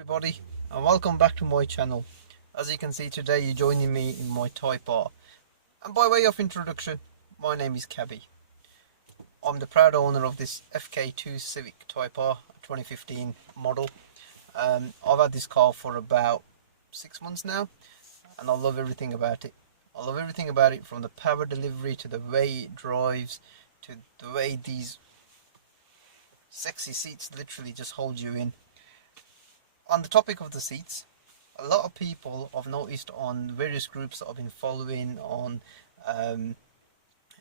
everybody, and welcome back to my channel. As you can see, today you're joining me in my Type R. And by way of introduction, my name is Cabby. I'm the proud owner of this FK2 Civic Type R 2015 model. I've had this car for about 6 months now, and I love everything about it. I love everything about it, from the power delivery to the way it drives to the way these sexy seats literally just hold you in. On the topic of the seats, a lot of people I've noticed on various groups that I've been following on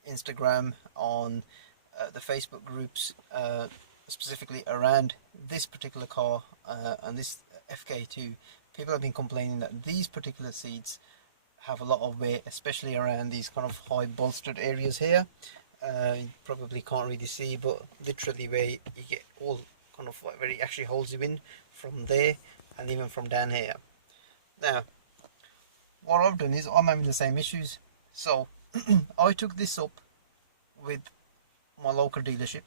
Instagram, on the Facebook groups, specifically around this particular car and this FK2, people have been complaining that these particular seats have a lot of weight, especially around these kind of high bolstered areas here. You probably can't really see, but literally where you get all kind of like where it actually holds you in from there and even from down here. Now what I've done is I'm having the same issues, so I took this up with my local dealership.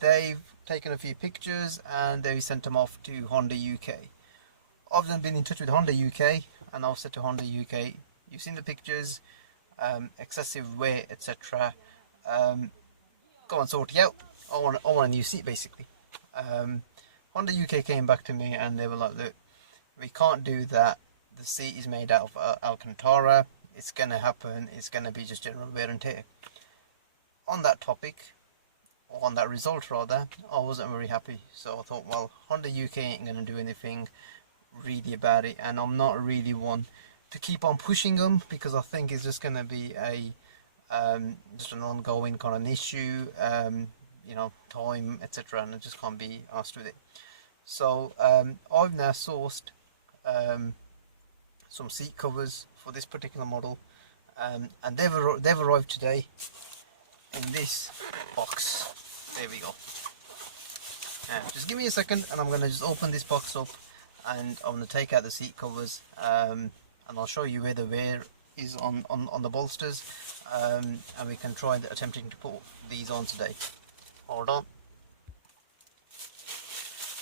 They've taken a few pictures and they sent them off to Honda UK. I've then been in touch with Honda UK and I've said to Honda UK, you've seen the pictures, excessive weight, etc. Go and sort it out. I want a new seat basically. Honda UK came back to me and they were like, look, we can't do that. The seat is made out of Alcantara. It's going to happen. It's going to be just general wear and tear. On that topic, or on that result rather, I wasn't very happy. So I thought, well, Honda UK ain't going to do anything really about it, and I'm not really one to keep on pushing them, because I think it's just going to be a just an ongoing kind of issue, you know, time, etc., and I just can't be asked with it. So I've now sourced some seat covers for this particular model, and they've arrived today in this box. There we go. Now just give me a second and I'm going to just open this box up and I'm going to take out the seat covers, and I'll show you where the wear is on the bolsters, and we can try attempting to put these on today. Hold on.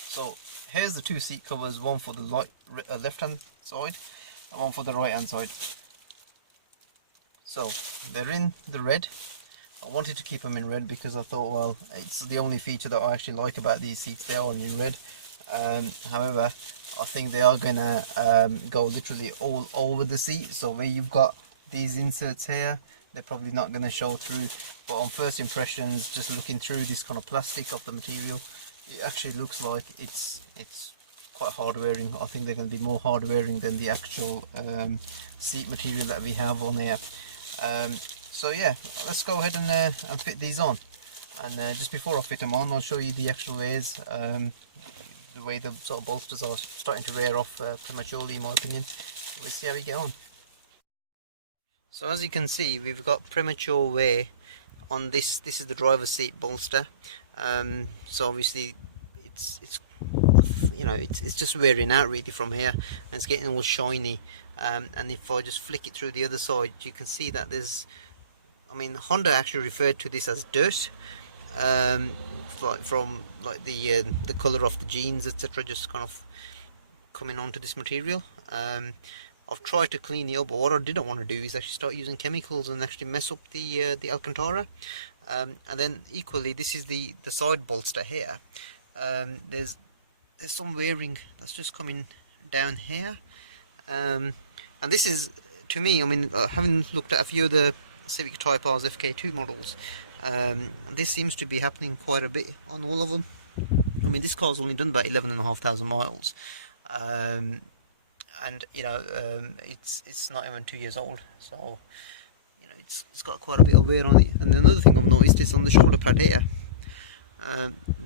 So here's the two seat covers, one for the left hand side and one for the right hand side. So they're in the red. I wanted to keep them in red because I thought, well, it's the only feature that I actually like about these seats. They are in red. However, I think they are gonna go literally all over the seat. So where you've got these inserts here, they're probably not going to show through, but on first impressions, just looking through this kind of plastic of the material, it actually looks like it's quite hard wearing. I think they're going to be more hard wearing than the actual seat material that we have on here. So yeah, let's go ahead and fit these on, and just before I fit them on, I'll show you the actual wears, the way the sort of bolsters are starting to wear off prematurely in my opinion. Let's see how we get on. So as you can see, we've got premature wear on this. This is the driver's seat bolster. So obviously it's you know, it's just wearing out really from here, and it's getting all shiny. And if I just flick it through the other side, you can see that there's, I mean, Honda actually referred to this as dirt, like from like the color of the jeans, etc., just kind of coming onto this material. I've tried to clean it up, but what I didn't want to do is actually start using chemicals and actually mess up the Alcantara. And then equally, this is the side bolster here. There's some wearing that's just coming down here, and this is, to me, I mean, having looked at a few of the Civic Type R's FK2 models, this seems to be happening quite a bit on all of them. I mean, this car's only done about 11,500 miles. And you know, it's not even 2 years old, so you know, it's got quite a bit of wear on it. And another thing I've noticed is on the shoulder pad here,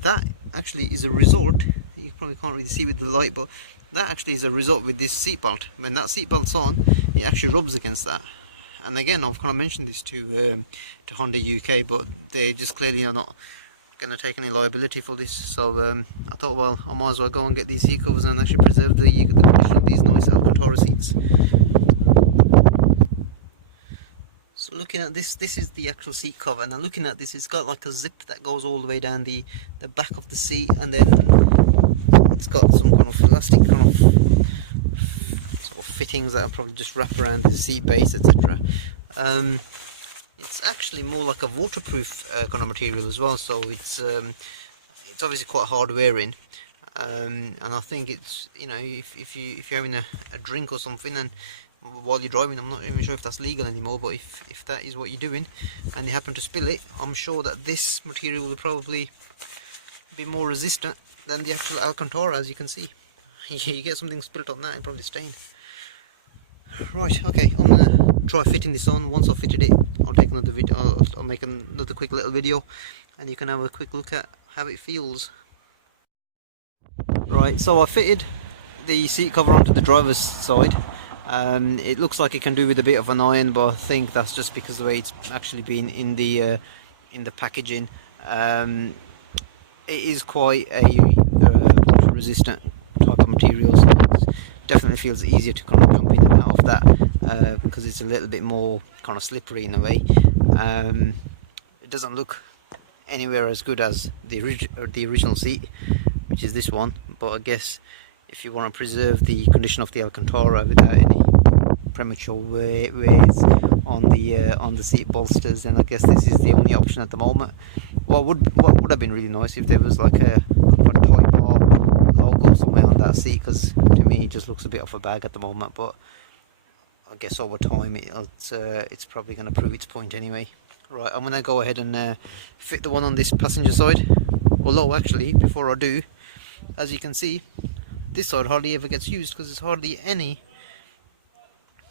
that actually is a result. You probably can't really see with the light, but that actually is a result with this seat belt. When that seat belt's on, it actually rubs against that. And again, I've kind of mentioned this to Honda UK, but they just clearly are not going to take any liability for this. So I thought, well, I might as well go and get these seat covers and actually preserve the condition of these nice Alcantara seats. So looking at this, this is the actual seat cover. Now looking at this, it's got like a zip that goes all the way down the back of the seat, and then it's got some kind plastic kind of sort of fittings that are probably just wrap around the seat base, etc. It's actually more like a waterproof kind of material as well, so it's obviously quite hard wearing. And I think it's, you know, if you're having a drink or something and while you're driving, I'm not even sure if that's legal anymore, but if that is what you're doing and you happen to spill it, I'm sure that this material will probably be more resistant than the actual Alcantara, as you can see. You get something spilt on that, it'll probably stain. Right, okay, I'm gonna try fitting this on. Once I've fitted it, I'll take another video. I'll make another quick little video, and you can have a quick look at how it feels. Right, so I fitted the seat cover onto the driver's side. It looks like it can do with a bit of an iron, but I think that's just because of the way it's actually been in the packaging. It is quite a water resistant type of material, so it definitely feels easier to kind of jump in and out of that because it's a little bit more kind of slippery in a way. It doesn't look anywhere as good as the original seat, which is this one, but I guess if you want to preserve the condition of the Alcantara without any premature wears on the seat bolsters, then I guess this is the only option at the moment. What would have been really nice if there was like a Type R logo somewhere on that seat, because to me it just looks a bit of a bag at the moment, but I guess over time it's probably going to prove its point anyway. Right, I'm going to go ahead and fit the one on this passenger side. Although actually, before I do, as you can see, this side hardly ever gets used because there's hardly any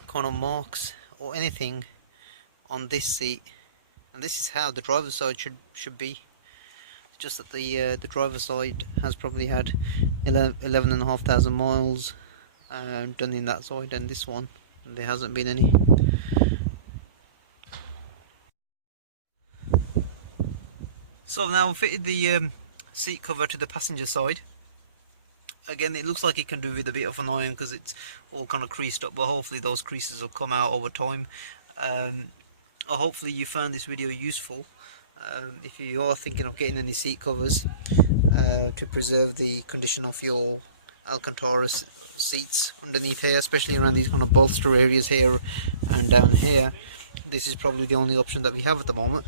kind of marks or anything on this seat, and this is how the driver's side should be. It's just that the driver's side has probably had 11,500 miles done in that side, and this one there hasn't been any. So I've now fitted the seat cover to the passenger side. Again, it looks like it can do with a bit of an iron because it's all kind of creased up, but hopefully those creases will come out over time. Hopefully you found this video useful. If you are thinking of getting any seat covers to preserve the condition of your Alcantara seats underneath here, especially around these kind of bolster areas here and down here, this is probably the only option that we have at the moment.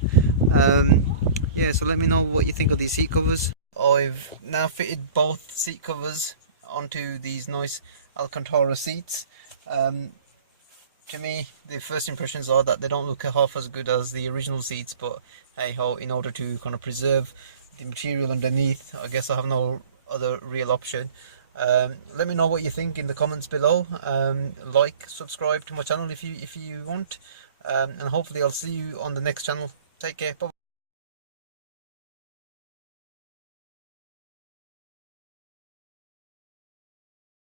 Yeah, so let me know what you think of these seat covers. I've now fitted both seat covers onto these nice Alcantara seats. To me, the first impressions are that they don't look half as good as the original seats, but hey ho, in order to kind of preserve the material underneath, I guess I have no other real option. Let me know what you think in the comments below. Like, subscribe to my channel if you want, and hopefully I'll see you on the next channel. Take care. Bye.